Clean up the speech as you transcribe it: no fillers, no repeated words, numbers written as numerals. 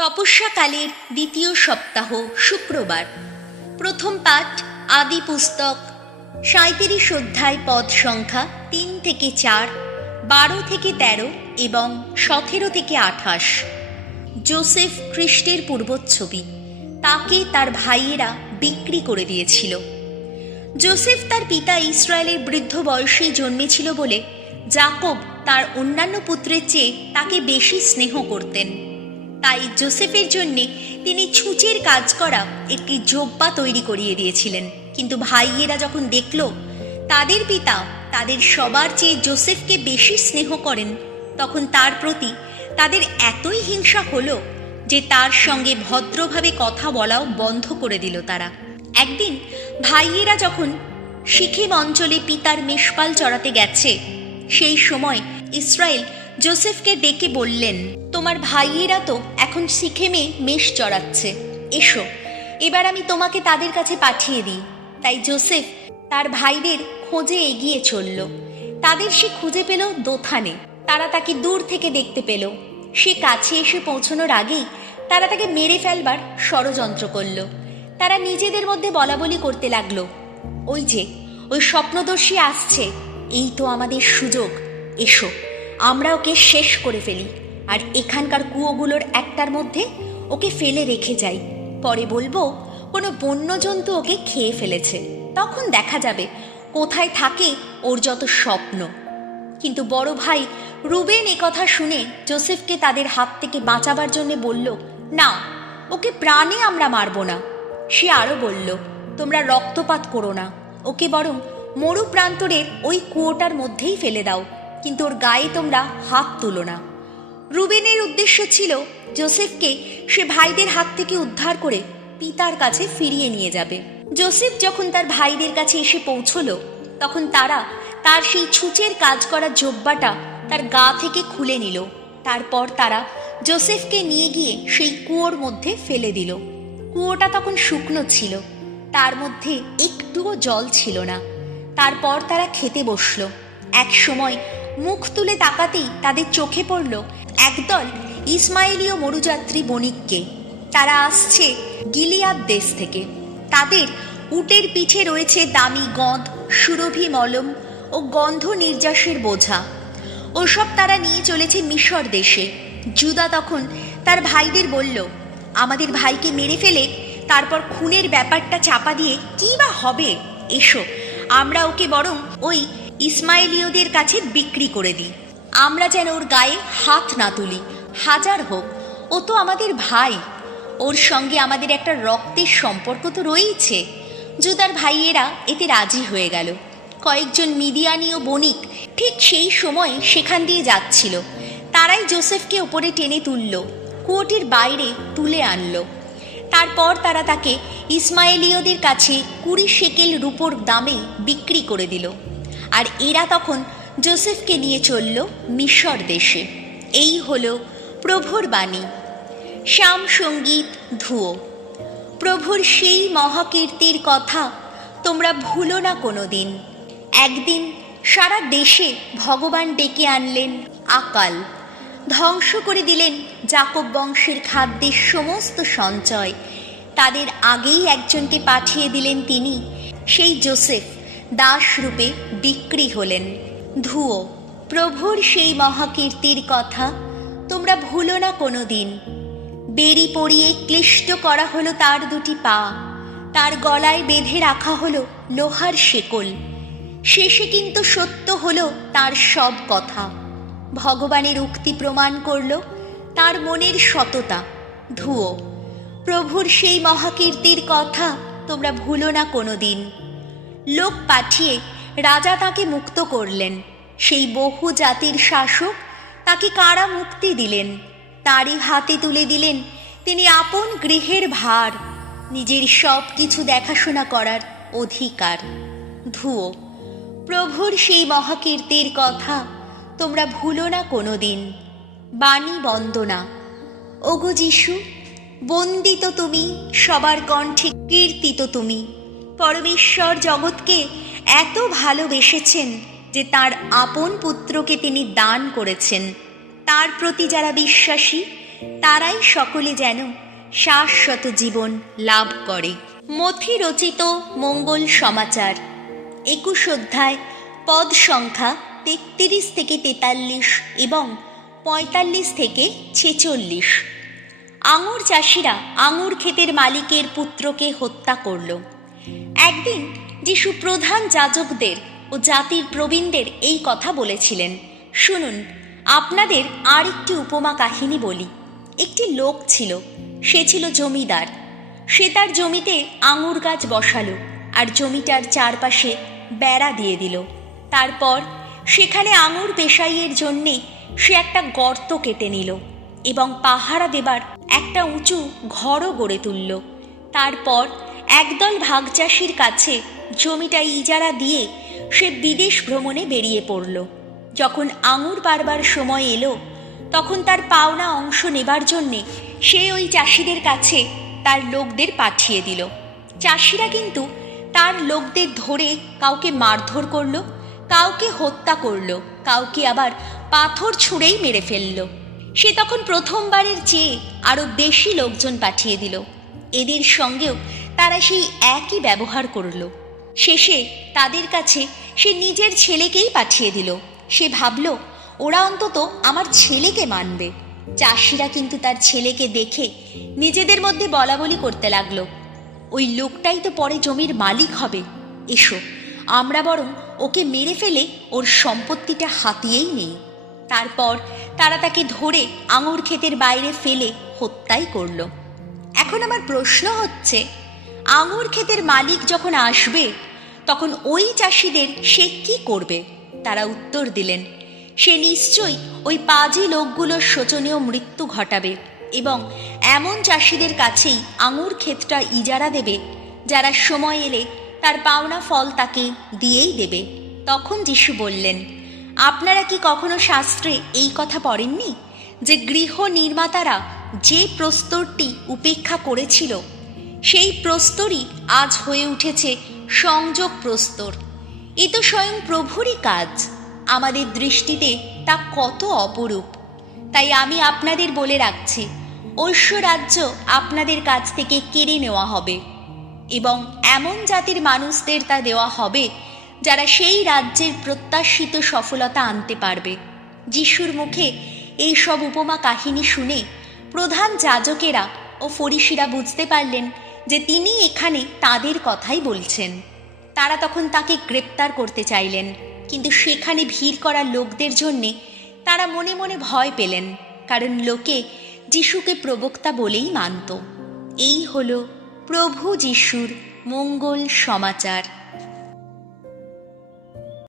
তপস্যাকালের দ্বিতীয় সপ্তাহ শুক্রবার। প্রথম পাঠ আদি পুস্তক ৩৭ অধ্যায়, পদ সংখ্যা ৩ থেকে ৪, ১২ থেকে ১৩ এবং ১৭ থেকে ২৮। যোসেফ খ্রিস্টের পূর্বচ্ছবি। তাকে তার ভাইয়েরা বিক্রি করে দিয়েছিল। যোসেফ তার পিতা ইসরায়েলের বৃদ্ধ বয়সেই জন্মেছিল বলে যাকব তার অন্যান্য পুত্রের চেয়ে তাকে বেশি স্নেহ করতেন। তাই যোসেফের জন্যে তিনি ছুঁচের কাজ করা একটি জোব্বা তৈরি করিয়ে দিয়েছিলেন। কিন্তু ভাইয়েরা যখন দেখল তাদের পিতা তাদের সবার চেয়ে যোসেফকে বেশি স্নেহ করেন, তখন তার প্রতি তাদের এতই হিংসা হলো যে তার সঙ্গে ভদ্রভাবে কথা বলাও বন্ধ করে দিল তারা। একদিন ভাইয়েরা যখন সিখেম অঞ্চলে পিতার মেষপাল চড়াতে গেছে, সেই সময় ইসরায়েল যোসেফকে ডেকে বললেন, তোমার ভাইয়েরা তো এখন সিখেমে মেষ চড়াচ্ছে, এসো এবার আমি তোমাকে তাদের কাছে পাঠিয়ে দিই। তাই যোসেফ তার ভাইদের খোঁজে এগিয়ে চলল। তাদের সে খুঁজে পেল দোথানে। তারা তাকে দূর থেকে দেখতে পেল। সে কাছে এসে পৌঁছানোর আগেই তারা তাকে মেরে ফেলবার ষড়যন্ত্র করল। তারা নিজেদের মধ্যে বলাবলি করতে লাগলো, ওই যে ওই স্বপ্নদর্শী আসছে, এই তো আমাদের সুযোগ, এসো আমরা ওকে শেষ করে ফেলি আর এখানকার কুয়োগুলোর একটার মধ্যে ওকে ফেলে রেখে যাই। পরে বলবো কোনো বন্যজন্তু ওকে খেয়ে ফেলেছে, তখন দেখা যাবে কোথায় থাকে ওর যত স্বপ্ন। কিন্তু বড় ভাই রুবেন কথা শুনে যোসেফকে তাদের হাত থেকে বাঁচাবার জন্য বলল, না, ওকে প্রাণে আমরা মারব না। সে আরও বলল, তোমরা রক্তপাত করো না, ওকে বরং মরু প্রান্তরের ওই কুয়োটার মধ্যেই ফেলে দাও, কিন্তু ওর গায়ে তোমরা হাত তুলো না। রুবেনের উদ্দেশ্য ছিল যোসেফকে সে ভাইদের হাত থেকে উদ্ধার করে পিতার কাছে ফিরিয়ে নিয়ে যাবে। যোসেফ যখন তার ভাইদের কাছে এসে পৌঁছলো, তখন তারা তার সেই ছুঁচের কাজ করা জোব্বাটা তার গা থেকে খুলে নিল। তারপর তারা যোসেফকে নিয়ে গিয়ে সেই কুয়োর মধ্যে ফেলে দিল। কুয়োটা তখন শুকনো ছিল, তার মধ্যে একটুও জল ছিল না। তারপর তারা খেতে বসলো। এক সময় মুখ তুলে তাকাতেই তাদের চোখে পড়ল একদল ইসমাইলীয় মরুযাত্রী বণিককে। তারা আসছে গিলিয়াদ দেশ থেকে। তাদের উটের পিঠে রয়েছে দামি গঁদ, সুরভি মলম ও গন্ধ নির্যাসের বোঝা। ওসব তারা নিয়ে চলেছে মিশর দেশে। জুদা তখন তার ভাইদের বলল, আমাদের ভাইকে মেরে ফেলে তারপর খুনের ব্যাপারটা চাপা দিয়ে কী বা হবে, এসো আমরা ওকে বরং ওই ইসমাইলীয়দের কাছে বিক্রি করে দিই। আমরা যেন ওর গায়ে হাত না তুলি, হাজার হোক ও তো আমাদের ভাই, ওর সঙ্গে আমাদের একটা রক্তের সম্পর্ক তো রয়েছে। জুদার ভাইয়েরা এতে রাজি হয়ে গেল। কয়েকজন মিদিয়ানীয় বণিক ঠিক সেই সময় সেখান দিয়ে যাচ্ছিল। তারাই যোসেফকে ওপরে টেনে তুলল, কুয়োটির বাইরে তুলে আনলো। তারপর তারা তাকে ইসমাইলীয়দের কাছে ২০ শেকেল রূপোর দামে বিক্রি করে দিল। আর এরা তখন যোসেফকে নিয়ে চলল মিশর দেশে। এই হলো প্রভুর বাণী। শ্যাম সঙ্গীত ধুয়ো। প্রভুর সেই মহাকীর্তির কথা তোমরা ভুলো না কোনো দিন। একদিন সারা দেশে ভগবান ডেকে আনলেন আকাল। ধ্বংস করে দিলেন যাকব বংশের খাদ্যের সমস্ত সঞ্চয়। তাদের আগেই একজনকে পাঠিয়ে দিলেন, তিনি সেই যোসেফ দাস রূপে বিক্রি হলেন। ধুয়ো। প্রভুর সেই মহাকীর্তির কথা তোমরা ভুলো না কোনো দিন। বেড়ি পরিয়ে ক্লিষ্ট করা হলো তার দুটি পা, তার গলায় বেঁধে রাখা হলো লোহার শেকল। শেষে কিন্তু সত্য হলো তার সব কথা। ভগবানের উক্তি প্রমাণ করল তার মনের সততা। ধুয়ো। প্রভুর সেই মহাকীর্তির কথা তোমরা ভুলো না কোনো দিন। লোক পাঠিয়ে রাজা তাকে মুক্ত করলেন। সেই বহু জাতির শাসক তাকে কারা মুক্তি দিলেন। তারই হাতে তুলে দিলেন তিনি আপন গৃহের ভার, নিজের সব কিছু দেখাশোনা করার অধিকার। ধুয়ো। প্রভুর সেই মহাকীর্তির কথা তোমরা ভুলো না কোনো দিন। বাণী বন্দনা। ওগো যিশু, বন্দিত তুমি, সবার কণ্ঠে কীর্তিত তুমি। পরমেশ্বর জগৎকে এত ভালোবেসেছেন যে তার আপন পুত্রকে তিনি দান করেছেন। তার প্রতি যারা বিশ্বাসী তারাই সকলে যেন শাশ্বত জীবন লাভ করে। মথি রচিত মঙ্গল সমাচার 21 অধ্যায়, পদ সংখ্যা 33 থেকে 43 এবং 45 থেকে 46। আঙুর চাষিরা আঙুর ক্ষেতের মালিকের পুত্রকে হত্যা করল। একদিন যিশু প্রধান যাজকদের ও জাতির প্রবীণদের এই কথা বলেছিলেন। শুনুন, আপনাদের আর একটি উপমা কাহিনী বলি। একটি লোক ছিল, সে ছিল জমিদার। সে তার জমিতে আঙুর গাছ বসালো আর জমিটার চারপাশে বেড়া দিয়ে দিল। তারপর সেখানে আঙুর পেশাইয়ের জন্যে সে একটা গর্ত কেটে নিল এবং পাহারা দেবার একটা উঁচু ঘরও গড়ে তুলল। তারপর একদল ভাগচাষির কাছে জমিটা ইজারা দিয়ে সে বিদেশ ভ্রমণে বেরিয়ে পড়ল। যখন আঙুর পাড়বার সময় এলো, তখন তার পাওনা অংশ নেবার জন্যে সে ওই চাষিদের কাছে তার লোকদের পাঠিয়ে দিল। চাষিরা কিন্তু তার লোকদের ধরে কাউকে মারধর করল, কাউকে হত্যা করল, কাউকে আবার পাথর ছুঁড়েই মেরে ফেলল। সে তখন প্রথমবারের চেয়ে আরো বেশি লোকজন পাঠিয়ে দিল। এদের সঙ্গেও তারা সেই একই ব্যবহার করল। শেষে তাদের কাছে সে নিজের ছেলেকেই পাঠিয়ে দিল। সে ভাবল, ওরা অন্তত আমার ছেলেকে মানবে। চাষিরা কিন্তু তার ছেলেকে দেখে নিজেদের মধ্যে বলাবলি করতে লাগলো, ওই লোকটাই তো পরে জমির মালিক হবে। এসো, আমরা বরং ওকে মেরে ফেলে ওর সম্পত্তিটা হাতিয়েই নেই। তারপর তারা তাকে ধরে আঙুর ক্ষেতের বাইরে ফেলে হত্যাই করল। এখন আমার প্রশ্ন হচ্ছে, আঙুর ক্ষেতের মালিক যখন আসবে তখন ওই চাষিদের সে কি করবে? তারা উত্তর দিলেন, সে নিশ্চয়ই ওই পাজি লোকগুলোর শোচনীয় মৃত্যু ঘটাবে এবং এমন চাষিদের কাছেই আঙুর ক্ষেতটা ইজারা দেবে যারা সময় এলে তার পাওনা ফল তাকে দিয়েই দেবে। তখন যিশু বললেন, আপনারা কি কখনো শাস্ত্রে এই কথা পড়েননি যে গৃহ নির্মাতারা যে প্রস্তরটি উপেক্ষা করেছিল সেই প্রস্তরই আজ হয়ে উঠেছে সংযোগ প্রস্তর। এ তো স্বয়ং প্রভুরই কাজ। আমাদের দৃষ্টিতে তা কত অপরূপ। তাই আমি আপনাদের বলে রাখছি, ঐশ্বরাজ্য আপনাদের কাছ থেকে কেড়ে নেওয়া হবে এবং এমন জাতির মানুষদের তা দেওয়া হবে যারা সেই রাজ্যের প্রত্যাশিত সফলতা আনতে পারবে। যিশুর মুখে এই সব উপমা কাহিনী শুনে প্রধান যাজকেরা ও ফরিসিরা বুঝতে পারলেন যে তিনি এখানে তাদের কথাই বলছেন। তারা তখন তাকে গ্রেপ্তার করতে চাইলেন, কিন্তু সেখানে ভিড় করা লোকদের জন্যে তারা মনে মনে ভয় পেলেন, কারণ লোকে যিশুকে প্রবক্তা বলেই মানত। এই হলো প্রভু যিশুর মঙ্গল সমাচার।